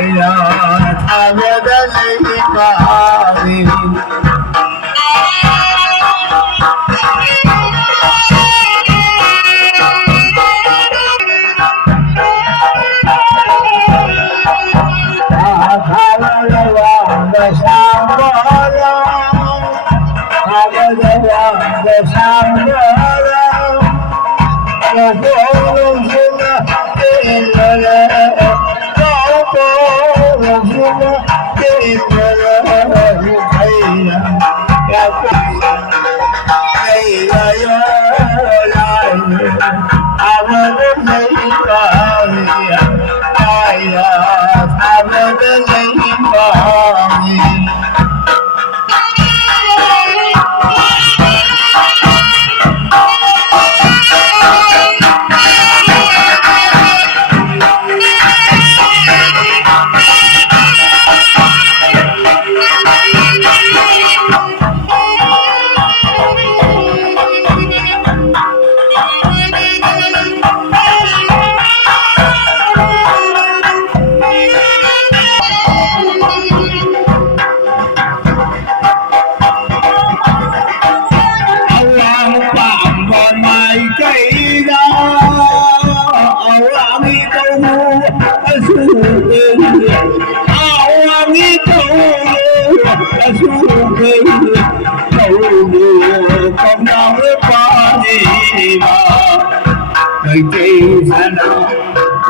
呀，他们的泪把你。他们的望的上过了，他们的望的上过了，我不能说那一个人，我不能说那一个人，哎呀，要不哎呀呀呀，他们的泪光呀，哎呀，他们的泪光呀。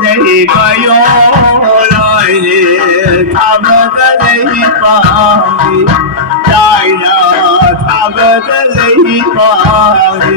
那个又来了，他们的泪光里，带着他们的泪光里。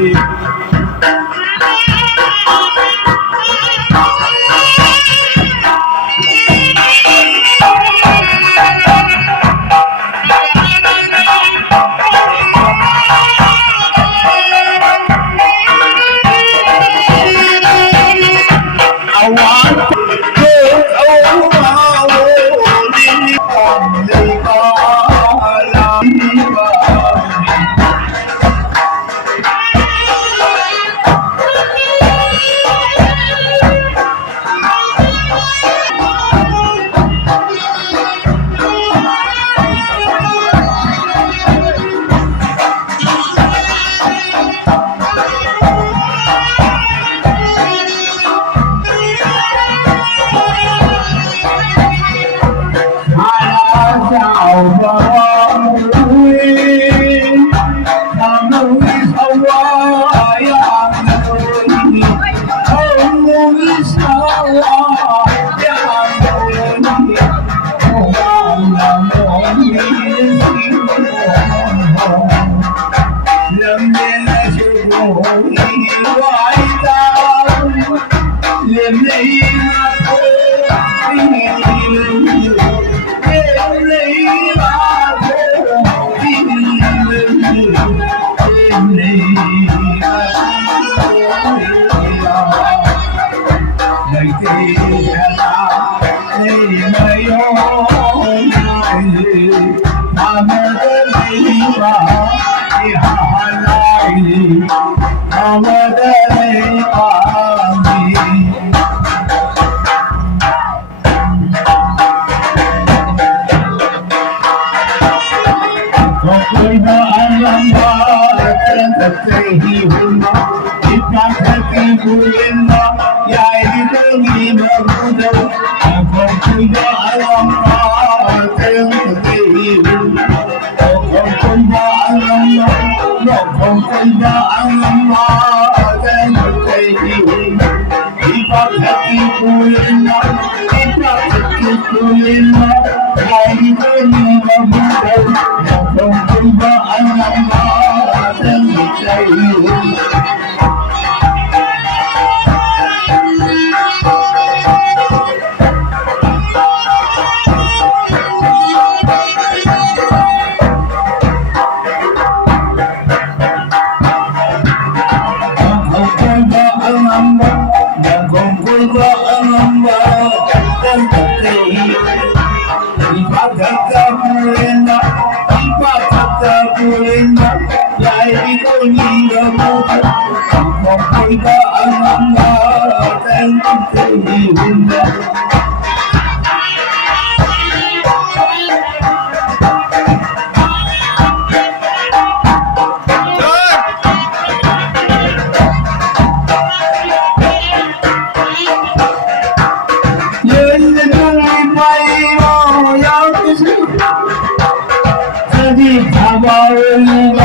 Hãy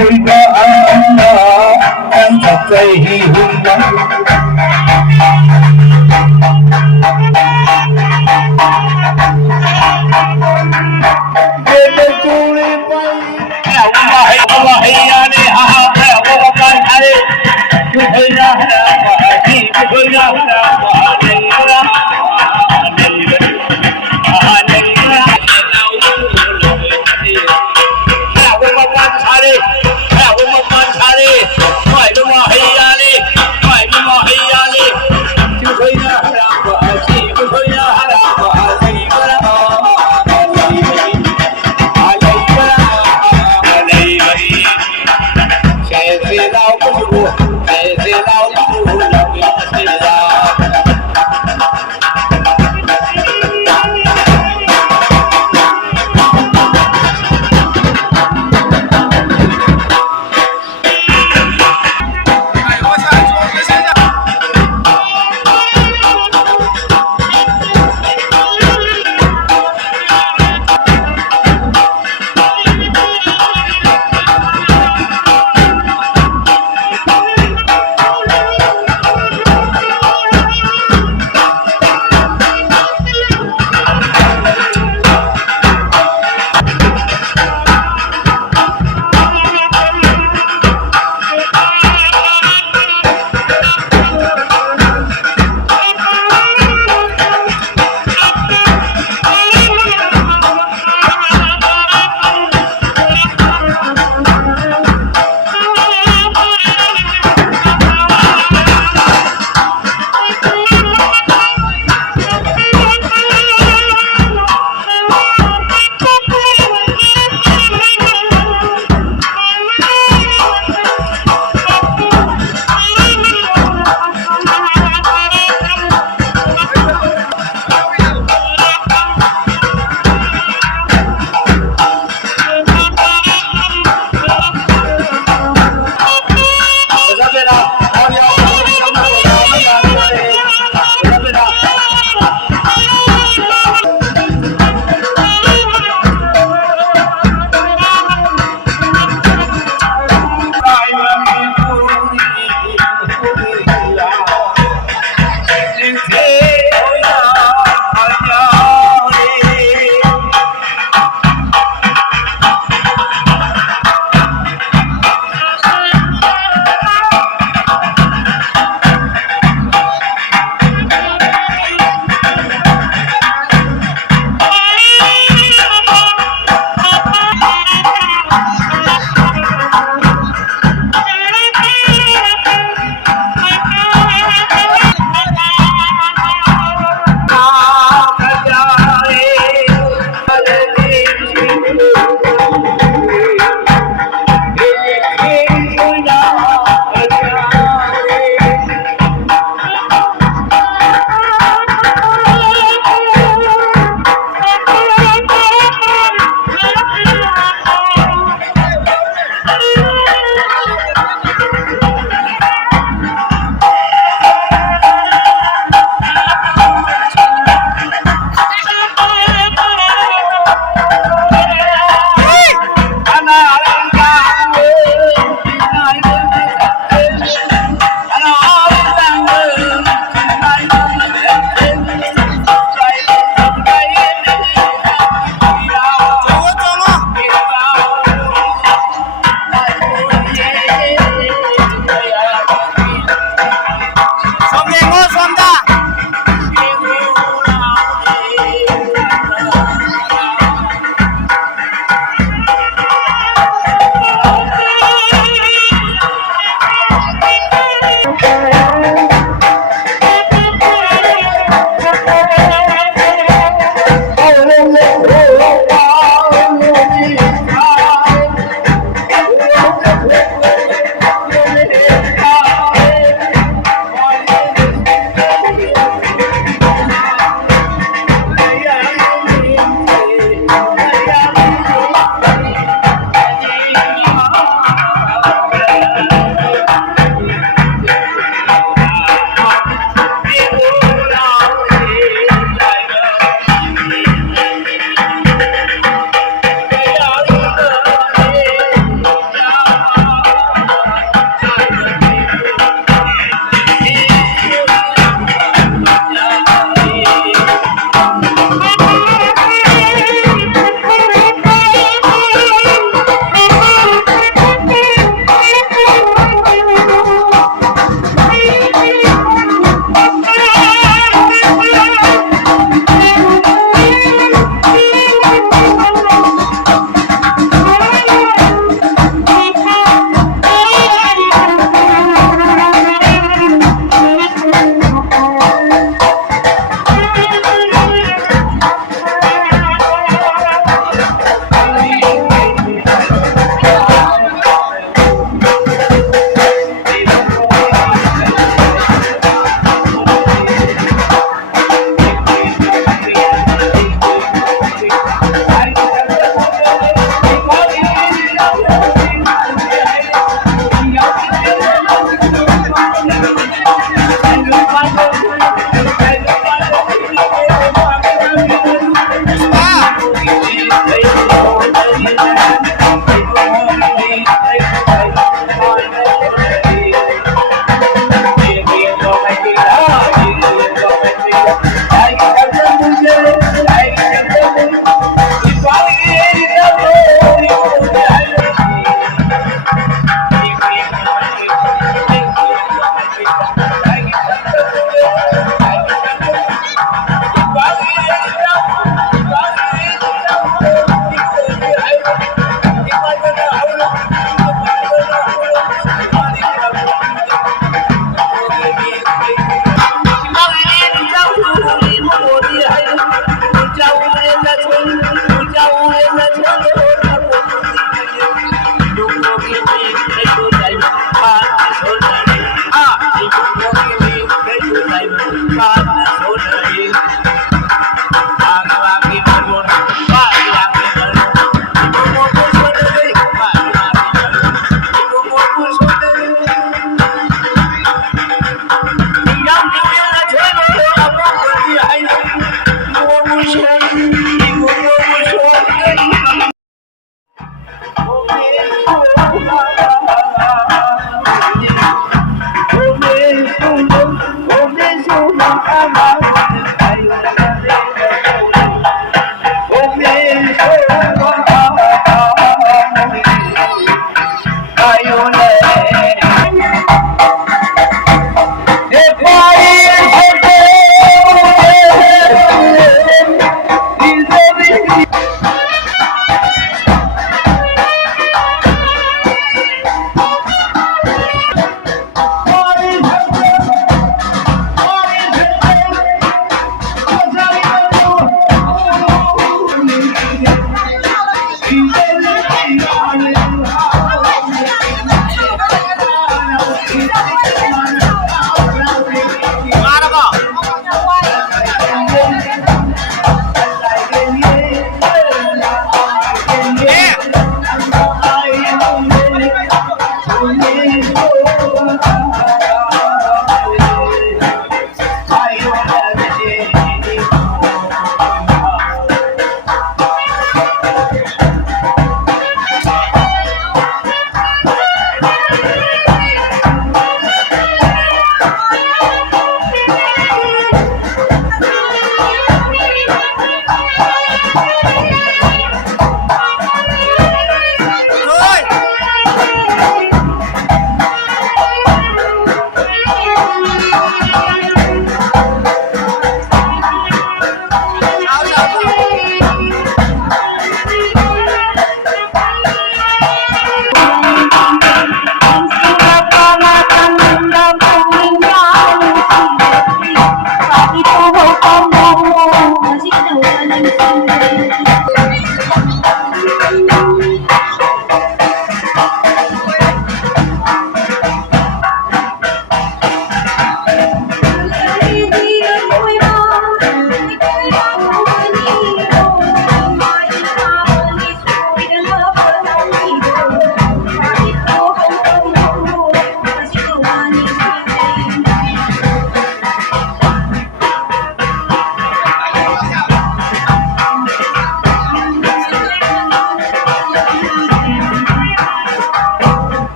subscribe cho kênh Ghiền Mì Gõ để không bỏ lỡ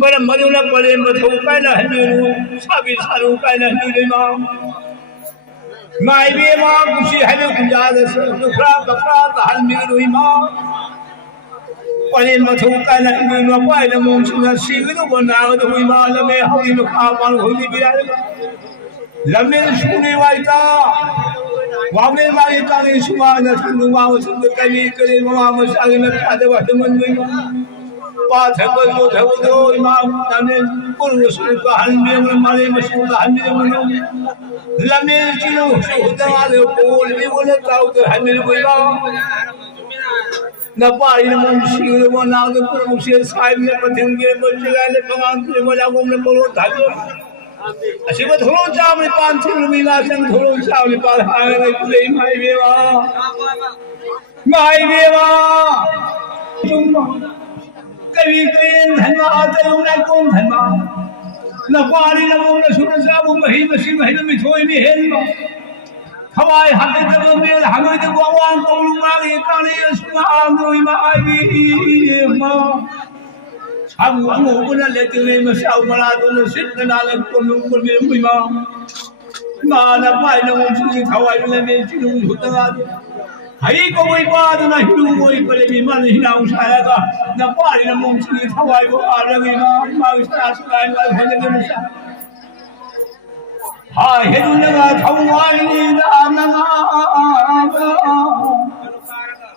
Mana madula palen bathau kaina hamiru sabi saru kaina hamiru mai be ma kusi hamiru kunjada sukra bakra tahal miru ma palen bathau kaina hamiru paina mong suna sigidu bona adu ma lame hawi no khaman holi biya lame suni waita wame mai ta ni sumana thanu ma sung kali kali ma ma sagina khada wa man ma पाथेको थेको इमाम तने पुरुष का हन्ने मारे मसूद हन्ने मनो लमे चिनो सुदा वाले बोल भी बोले ताऊ तो हन्ने बोला न पारी न मुंशी वो ना तो पुरुष साहिब ने पथिंगे बच्चे ने भगवान के बोला वो ने बोलो धाजो असीब थोड़ो चावल पान से मिला संग थोड़ो चावल पाल हाय रे माई बेवा तुम कभी कहीं धन्मा आते हैं उन्हें कौन धन्मा न पारी न वो न सुन साबु मही मसी मही न मिठोई में है ना हवाई हाथे तब मेल हमें तो भगवान को लुमागे काले सुनाम दोई माई माँ हम वो बुना लेते हैं मसाउ मरा तो न सिद्ध नालक को लुम्बर में मुई माँ माँ न पाई न वो सुनी हवाई में में चिन्ह होता हरी को कोई बात ना हिलू कोई पले भी मन हिला उठाएगा न पारी न मुंशी हवाई को आ रही माँ विश्वास लाइन वाले भले के मुसा हाँ हिलू लगा हवाई ने नाम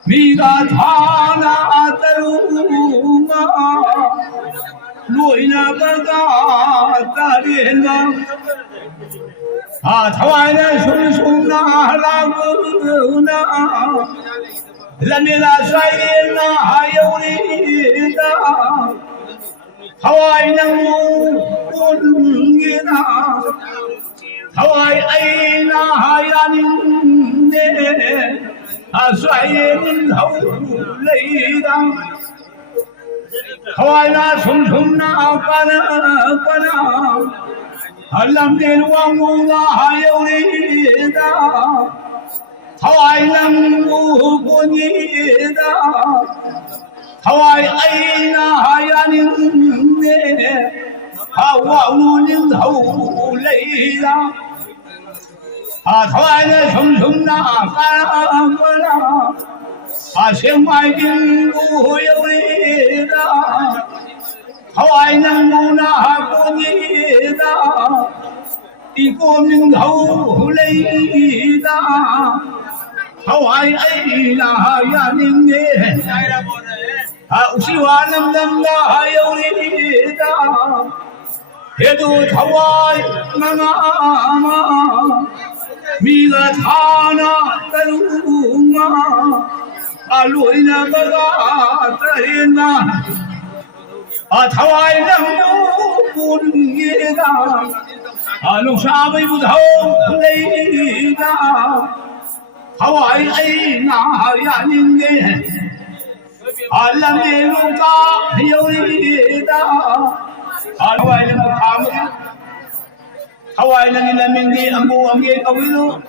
मीरा थाना तरुमा लोइना बगा तारेना हवाई ने सुन सुना लागूना लनेला साइना हायोरीदा हवाई नमो कुंगिना 台湾那呀您的帅人头雷当，台湾那匆匆那干南边王母那有你的，台湾能不过你的，台湾那呀您的王母人头雷当。台湾的匆匆那干千万兵不有力的，台湾能不那过你的，的国民头雷的，台湾那呀您的，希望能那有力的，也都台湾嘛。米个他那的路嘛，路那个的那，台湾人不理的，龙沙北不头雷的，台湾那呀您的，南边路嘎有理的，台湾人他们。台湾人的民的安国王的高位咯，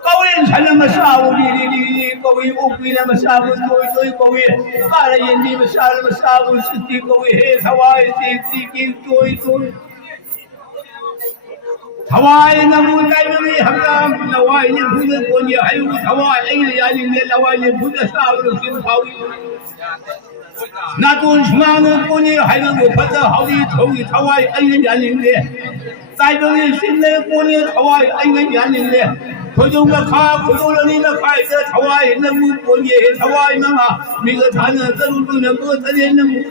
高位才能么杀我的高位，我归那么杀我对高位，把人眼里么杀我是的高位，嘿，台湾是的对。台湾那不在那里很多，台湾人不是过年，还有台湾人呀，人家台湾人不是杀我的新高位。那都是嘛？我过年还能我拍得好的头的台湾人的。在这里现在过年台湾人的，可就我看，可就让你们看这台湾人能过年，台湾人啊，每个他呢，这都能够这些能。